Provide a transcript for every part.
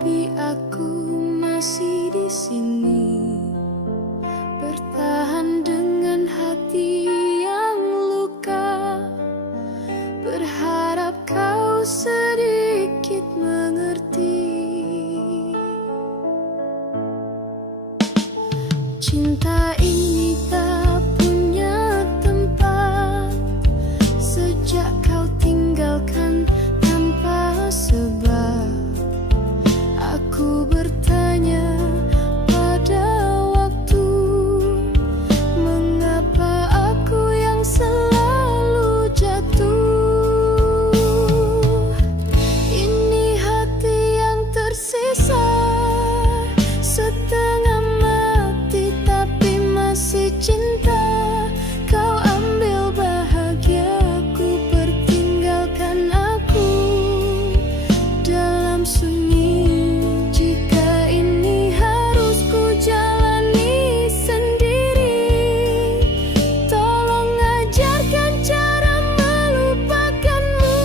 Tapi aku masih di sini, bertahan dengan hati yang luka, berharap kau sedikit mengerti. Cinta ini tak punya tempat sejak kau tinggalkan tanpa sebab. Aku bertanya pada waktu, mengapa aku yang selalu jatuh. Ini hati yang tersisa, setengah mati tapi masih cinta. Kau ambil bahagiaku, pertinggalkan aku dalam sunyi. Jika ini harus ku jalani sendiri, tolong ajarkan cara melupakanmu.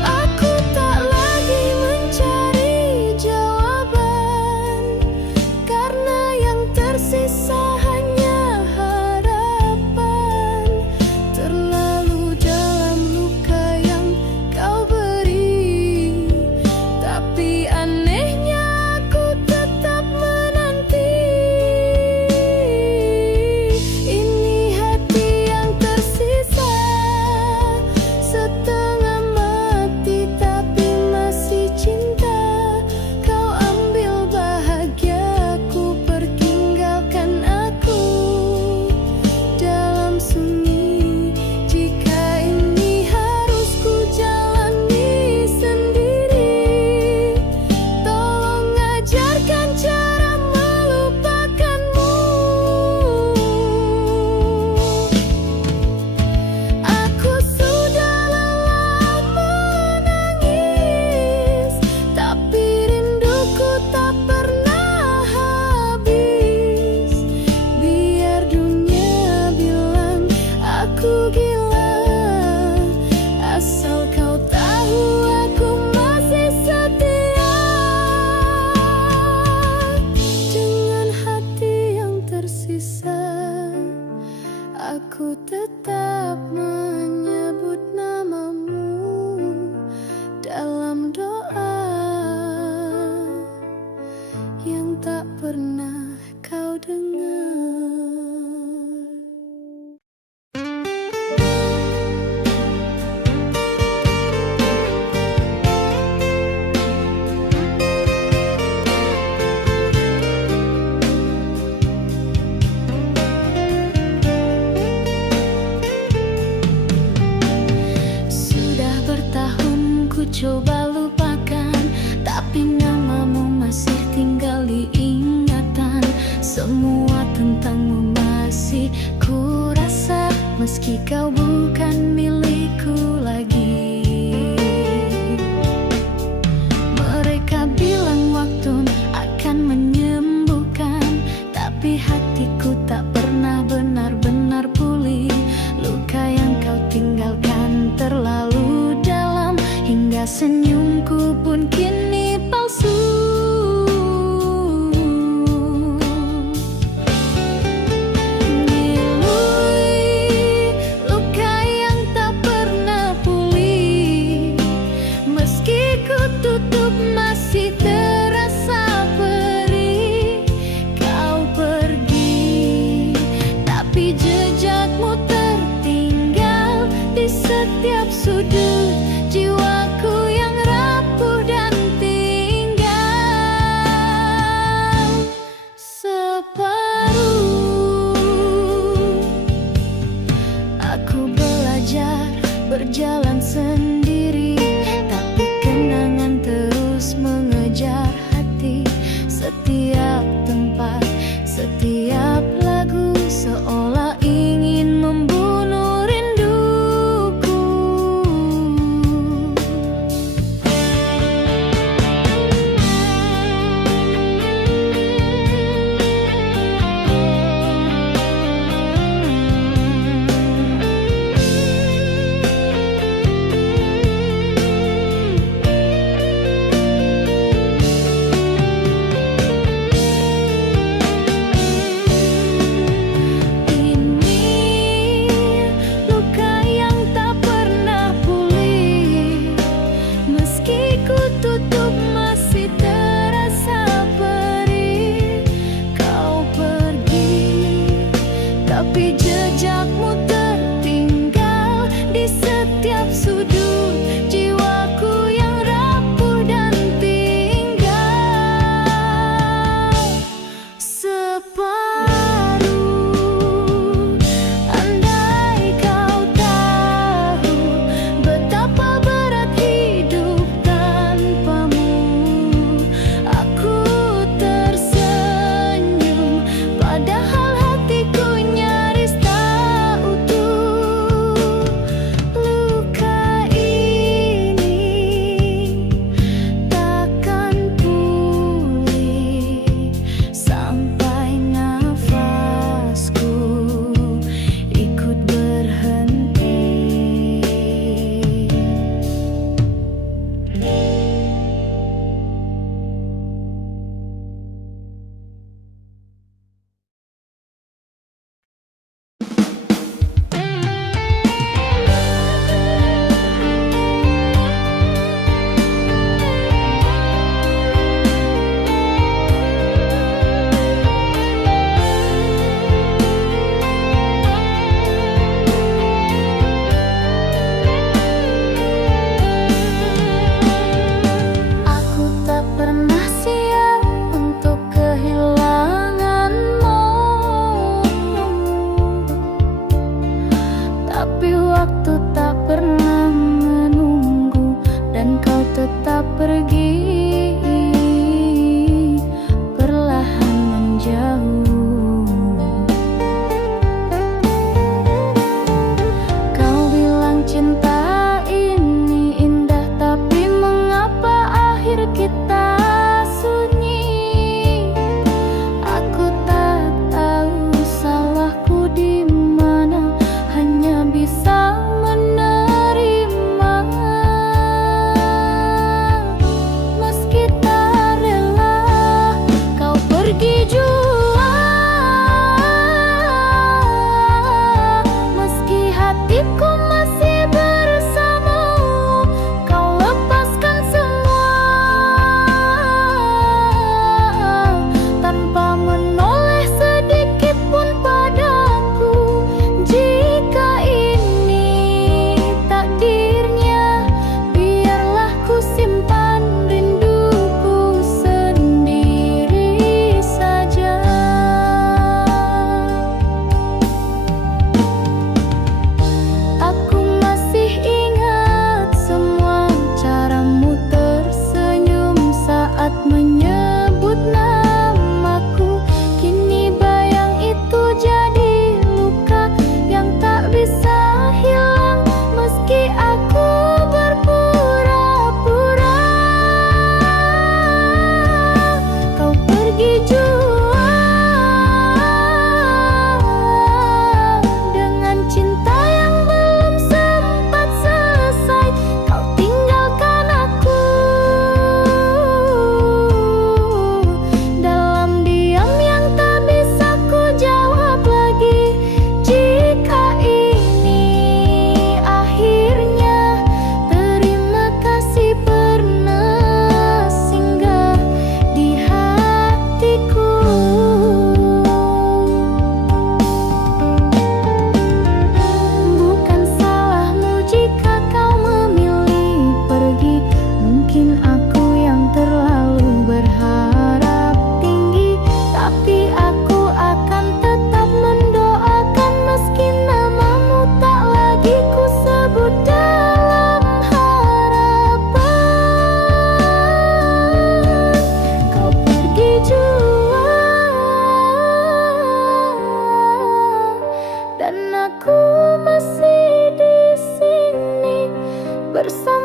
Aku tak lagi mencari jawaban, karena yang tersisa hanya harapan. Terlalu dalam luka yang kau beri, tapi anehnya aku tetap menanti. Ini hati yang tersisa, setengah mati tapi masih cinta. Kau ambil bahagiaku, pertinggalkan aku dalam sunyi. Jika ini harus ku jalani sendiri, tolong ajarkan cara melupakanmu. Aku sudah lelah menangis, tapi rinduku tak pernah habis. Biar dunia bilang aku gila, asal kau tahu aku masih setia. Dengan hati yang tersisa, aku tetap menyebut namamu dalam doa yang tak pernah kau dengar. Sudah bertahun ku coba lupakan, tapi namamu masih tinggal di ingatan. Semua tentangmu masih ku rasa, meski kau bukan milikku lagi. Mereka bilang waktu akan menyembuhkan, tapi hatiku tak pernah benar-benar pulih. Luka yang kau tinggalkan terlalu dalam, hingga senyumku pun kini palsu. Ngilui luka yang tak pernah pulih, meski ku tutup masih terasa perih. Kau pergi, tapi jejakmu tertinggal di setiap sudut jiwaku yang rapuh dan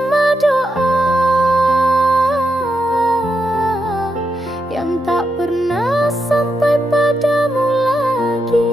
bersama doa yang tak pernah sampai padamu lagi.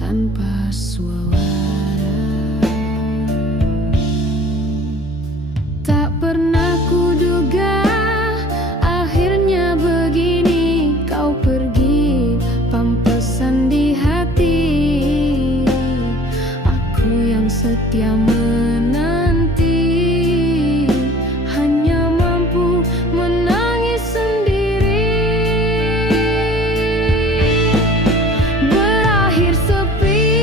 Tanpa suara, tak pernah kuduga akhirnya begini. Kau pergi, pampesan di hati. Aku yang setia menanti, hanya mampu menangis sendiri. Berakhir sepi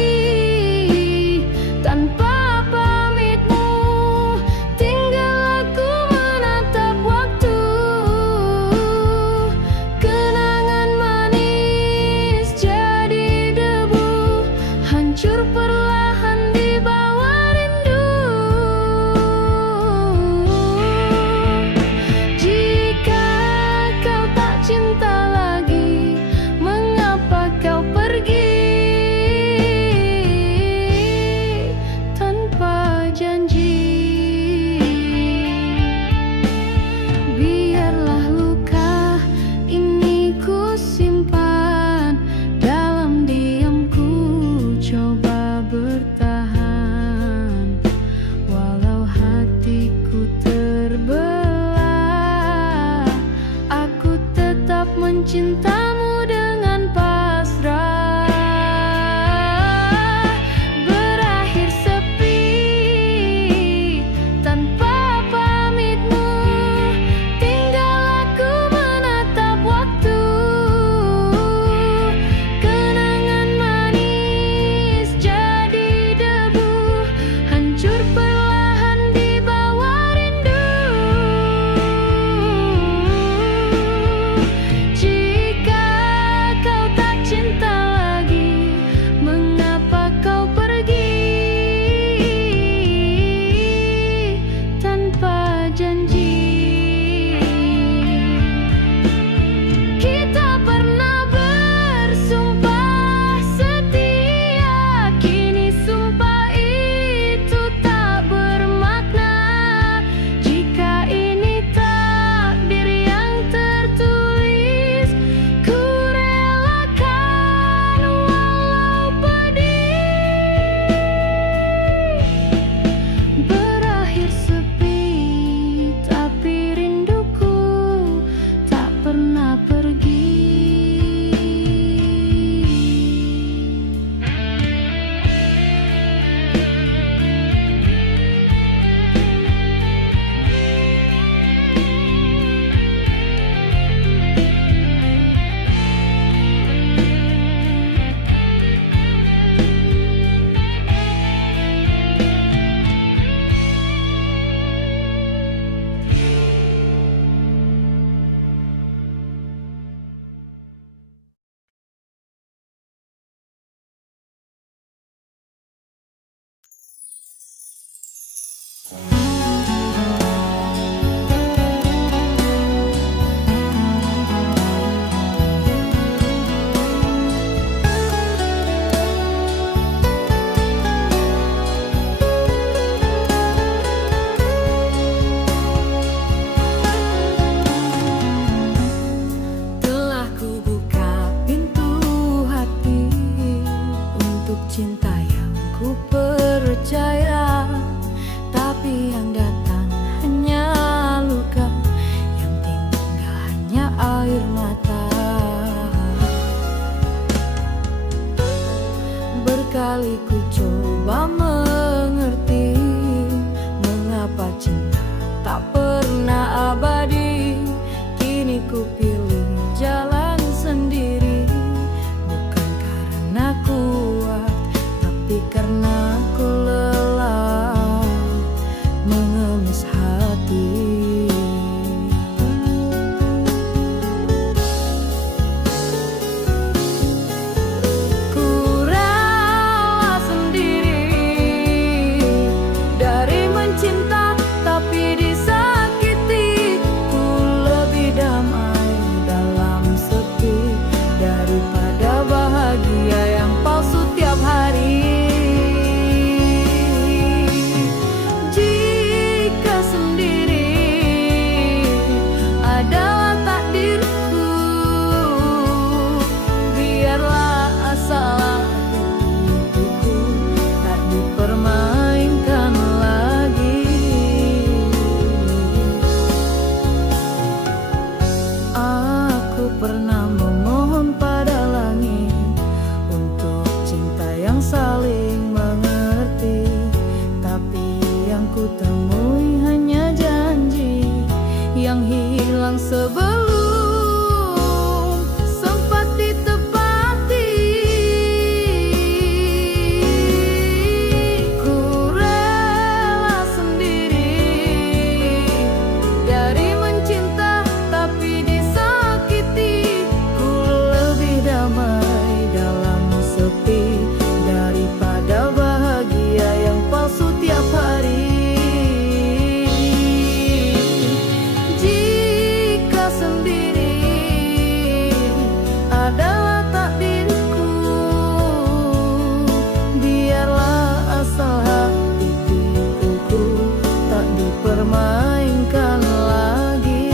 kali ku coba mengerti mengapa cinta tak pernah abadi. Kini ku pilih jalan sendiri, bukan karena kuat, tapi karena ku lelah mengemis hati. Pernah memohon pada langit untuk cinta yang saling mengerti, tapi yang ku temui hanya janji yang hilang sebelum sempat ditepati. Ku rela sendiri dari mencinta tapi daripada bahagia yang palsu tiap hari. Jika sendiri adalah takdirku, biarlah asal hati tipuku tak dipermainkan lagi.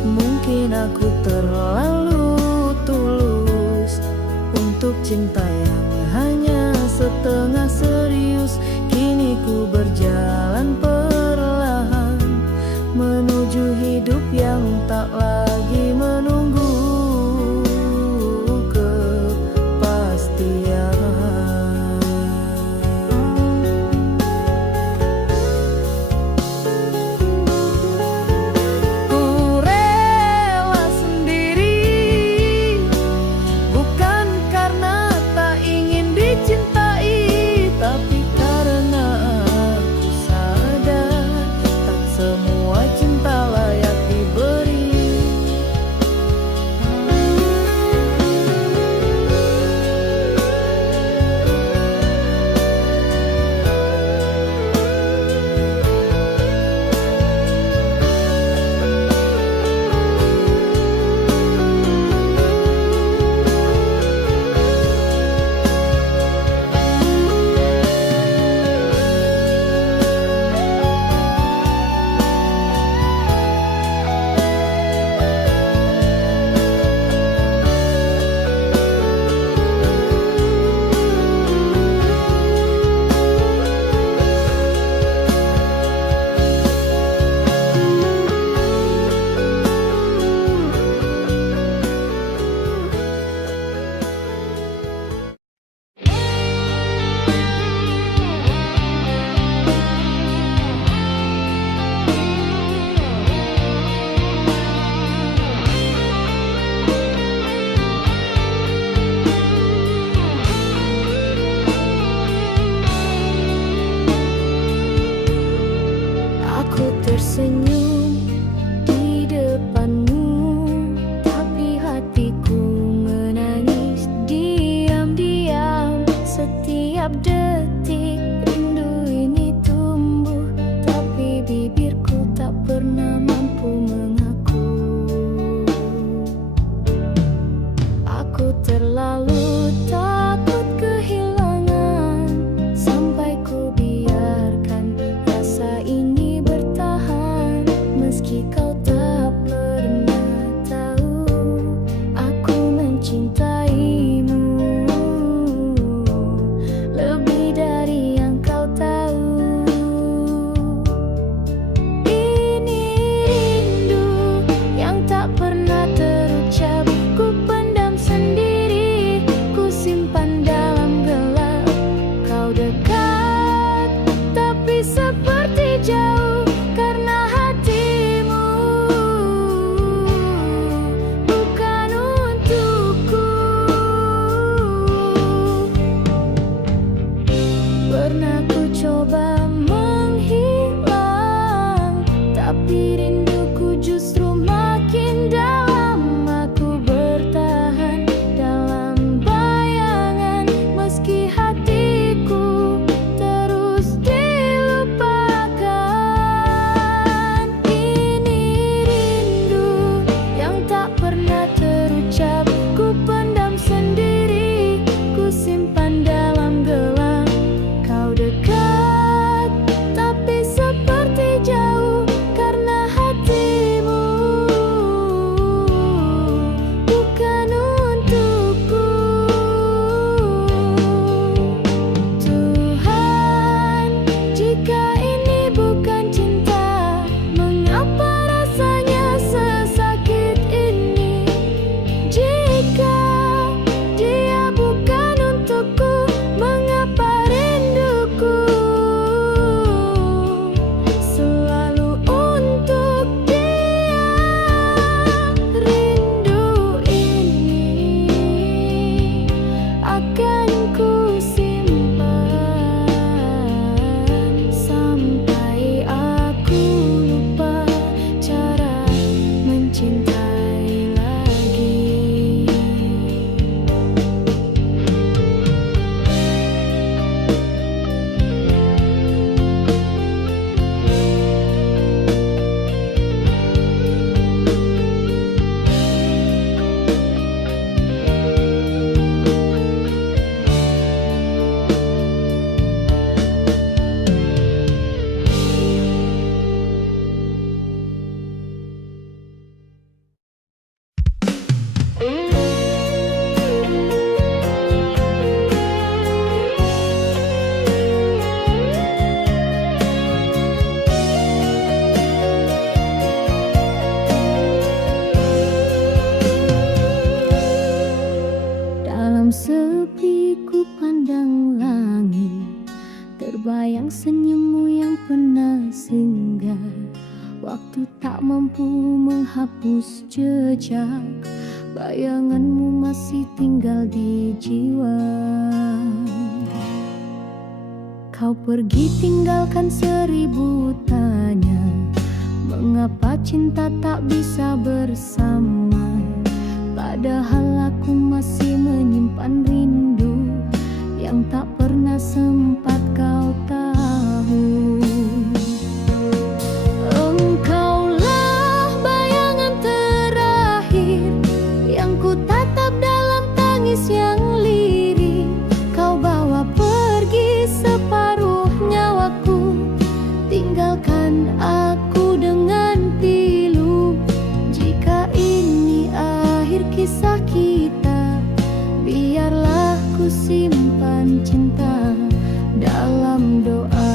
Mungkin aku terlalu tulus untuk cinta yang hanya setengah serius. Kini ku berjalan perlahan menuju hidup yang tak lagi menunggu kepastian. Tersenyum di depanmu, tapi hatiku menangis diam-diam. Setiap detik rindu ini tumbuh, tapi bibirku tak pernah mampu mengaku. Aku terlalu takut kehilangan, sampai ku biarkan rasa ini bertahan. Meski kau tak pernah tahu, aku mencintaimu lebih dari yang kau tahu. Ini rindu yang tak pernah terucap, ku Waktu tak mampu menghapus jejak, bayanganmu masih tinggal di jiwa. Kau pergi tinggalkan 1000 tanya, mengapa cinta tak bisa bersama. Padahal aku masih menyimpan rindu yang tak pernah sempat kau tahu. Engkaulah bayangan terakhir yang ku tatap dalam tangis yang lirih. Kau bawa pergi separuh nyawaku, tinggalkan aku dengan pilu. Jika ini akhir kisah kita, biarlah ku simpan cinta dalam doa.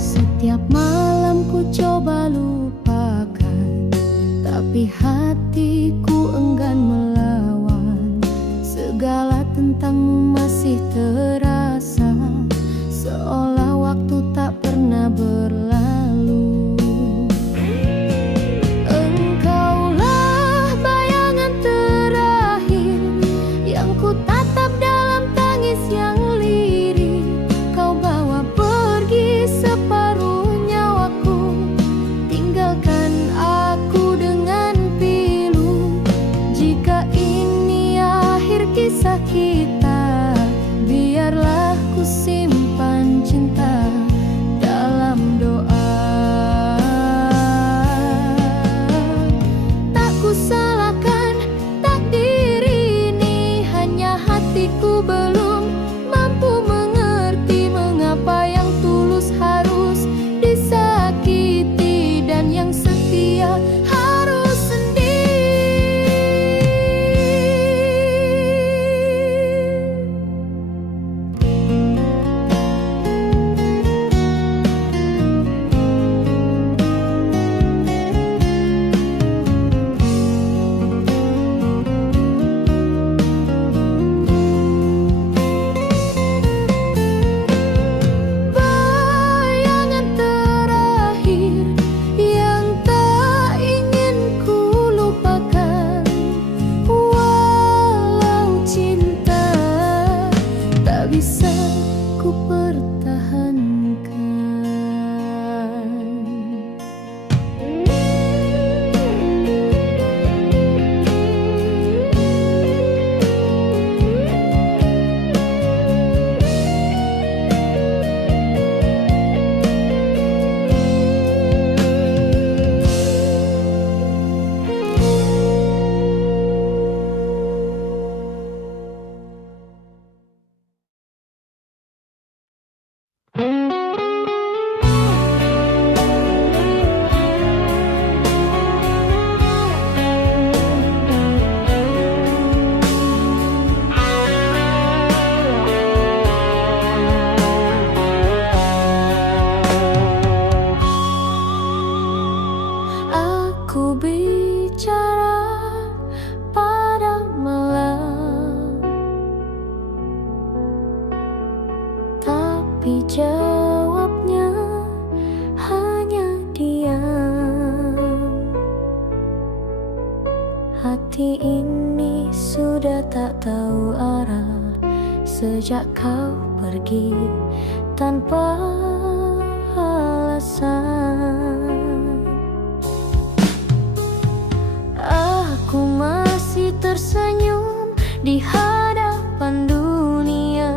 Setiap malam ku coba lupakan, tapi hatiku enggan melawan. Segala tentangmu masih terasa, seolah waktu tak pernah berlalu. Engkaulah bayangan terakhir yang ku tatap dalam tangis yang lirih. Kau bawa pergi separuh nyawaku, tinggalkan aku dengan pilu. Jika ini akhir kisah kita, biarlah ku simpan cinta dalam doa. Tak ku salahkan takdir ini, hanya hatiku belum mampu mengerti mengapa yang tulus harus disakiti dan yang setia harus sendiri. Bayangan terakhir yang tak ingin ku lupakan, walau cinta tak bisa ku pertahankan. Aku bicara pada malam, tapi jawabnya hanya diam. Hati ini sudah tak tahu arah sejak kau pergi tanpa alasan. Aku masih tersenyum di hadapan dunia,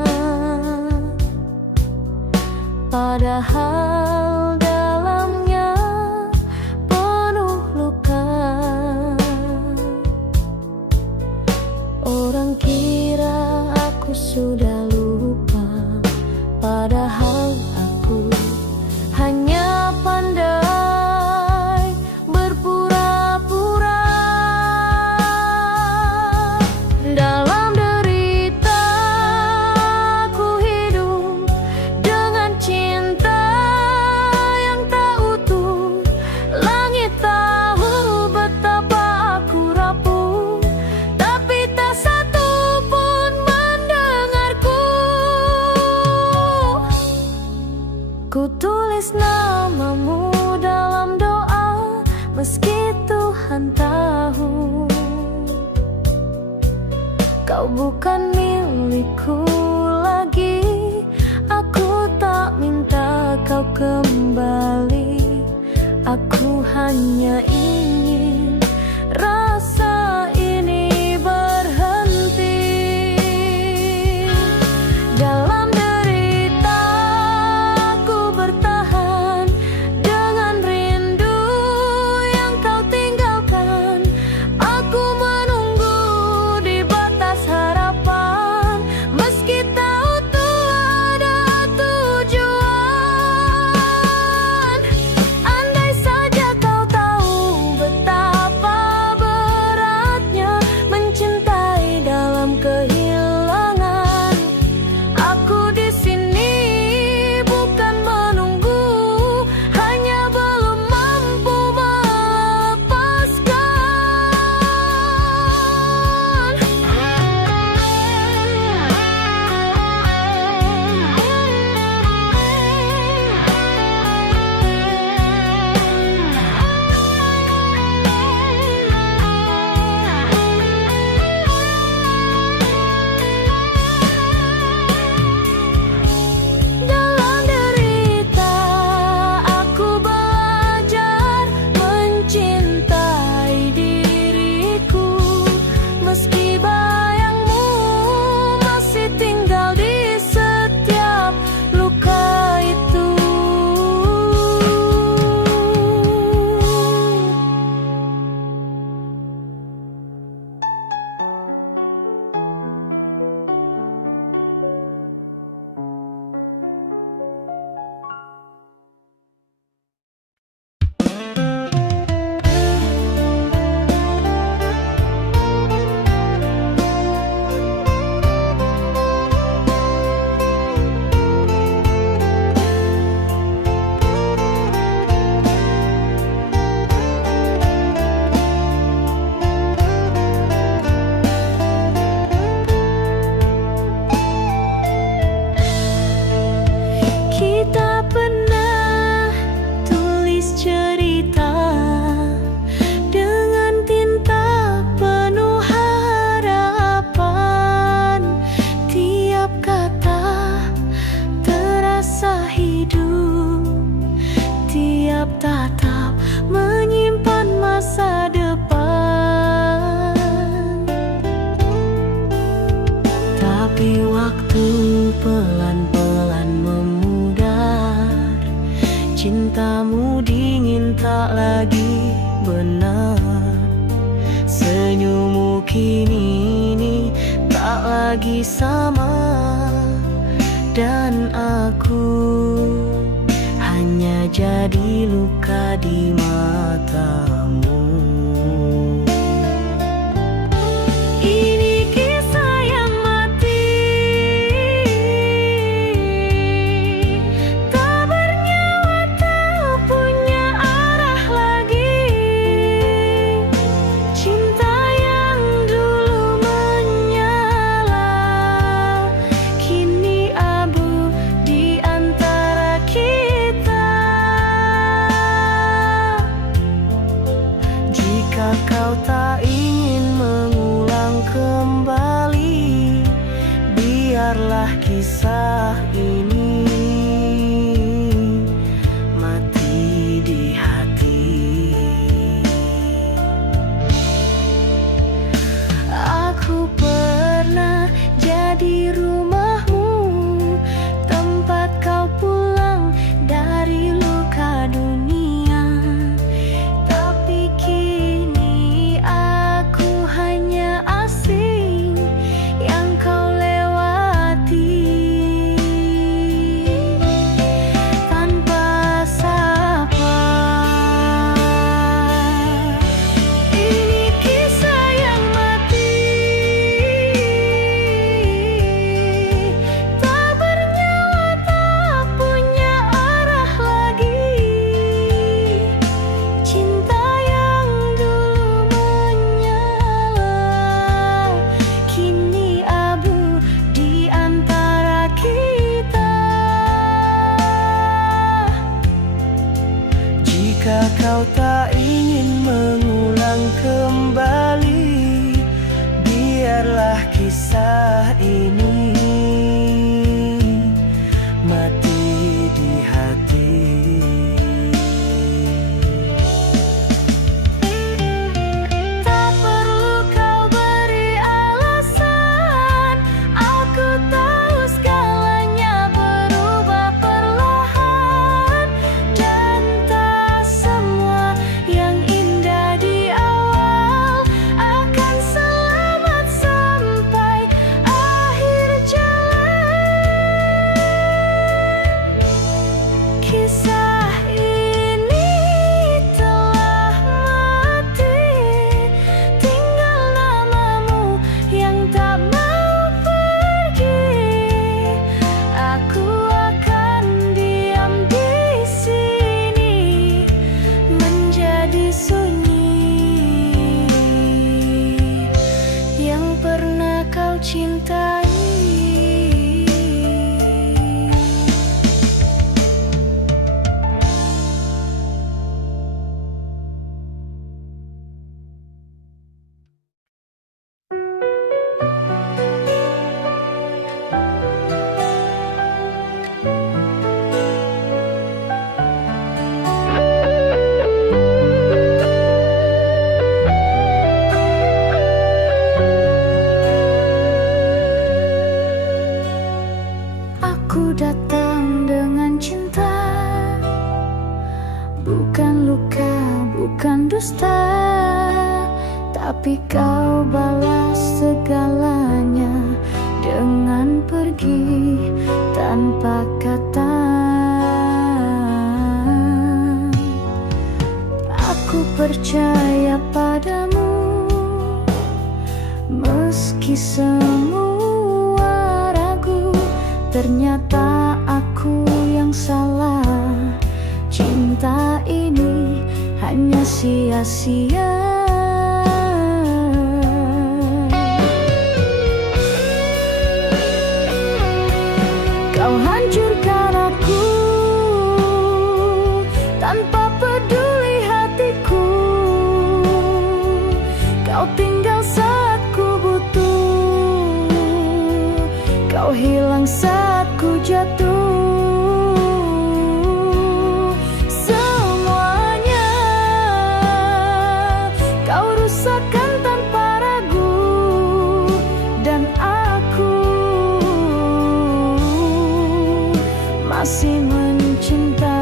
padahal dalamnya penuh luka. Orang kira aku sudah lupa, padahal aku hanya pandai berpura-pura. Dalam meski Tuhan tahu kau bukan milikku lagi. Aku tak minta kau kembali, aku hanya ingin rasa ini berhenti. Dalam derita aku bertahan dengan rindu yang kau tinggalkan. Aku menunggu di batas harapan, meski tahu ada tujuan. Andai saja kau tahu betapa beratnya mencintai dalam kehilangan. Aku di sini bukan menunggu, hanya belum mampu melepaskan. Dalam derita aku belajar mencintai diriku, meski bayangmu masih tinggal di setiap luka itu. Kita pernah tulis cerita dengan tinta penuh harapan. Tiap kata terasa hidup, tiap tatap menyimpan masa depan. Tapi waktu pelan-pelan memudar, cintamu dingin tak lagi benar. Senyummu kini tak lagi sama, dan aku hanya jadi luka di matamu. Ini kisah yang mati, tak bernyawa, tak punya arah lagi. Cinta yang dulu menyala, kini abu di antara kita. Jika kau tak ingin mengulang kembali, biarlah kisah ini mati di hati. Aku pernah jadi rumahmu, tempat kau pulang dari luka dunia. Tapi kini kau tak ingin mengulang kembali, biarlah kisah ini mati di hati. Tak perlu kau beri alasan, aku tahu segalanya berubah perlahan. Dan tak semua yang indah di awal akan selamat sampai akhir jalan. Kisah ini telah mati, tinggal namamu yang tak mau pergi. Aku akan diam di sini, menjadi sunyi yang pernah kau cintai. Aku datang dengan cinta, bukan luka, bukan dusta, tapi kau balas segalanya dengan pergi tanpa kata. Aku percaya padamu, meski semua ragu. Ternyata aku yang salah, cinta ini hanya sia-sia. Kau hancurkan aku tanpa peduli hatiku. Kau tinggal saat ku butuh, kau hilang saat ku jatuh. Semuanya kau rusakkan tanpa ragu, dan aku masih mencintaimu.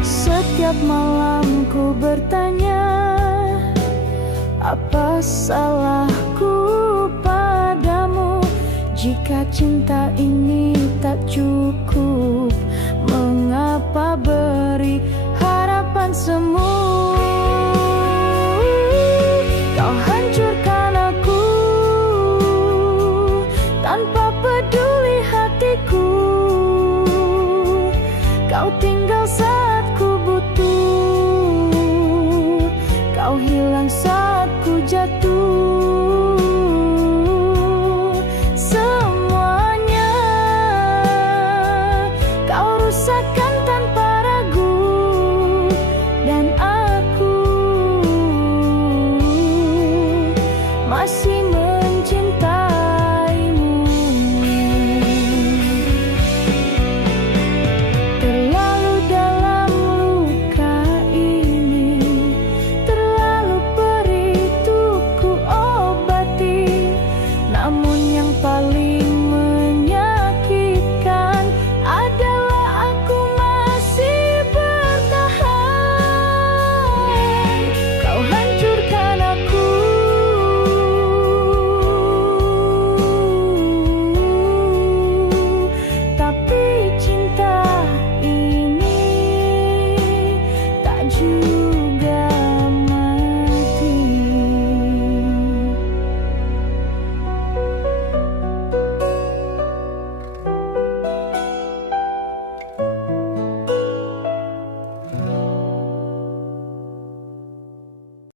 Setiap malam ku bertanya, apa salahku padamu jika cinta ini tak cukup?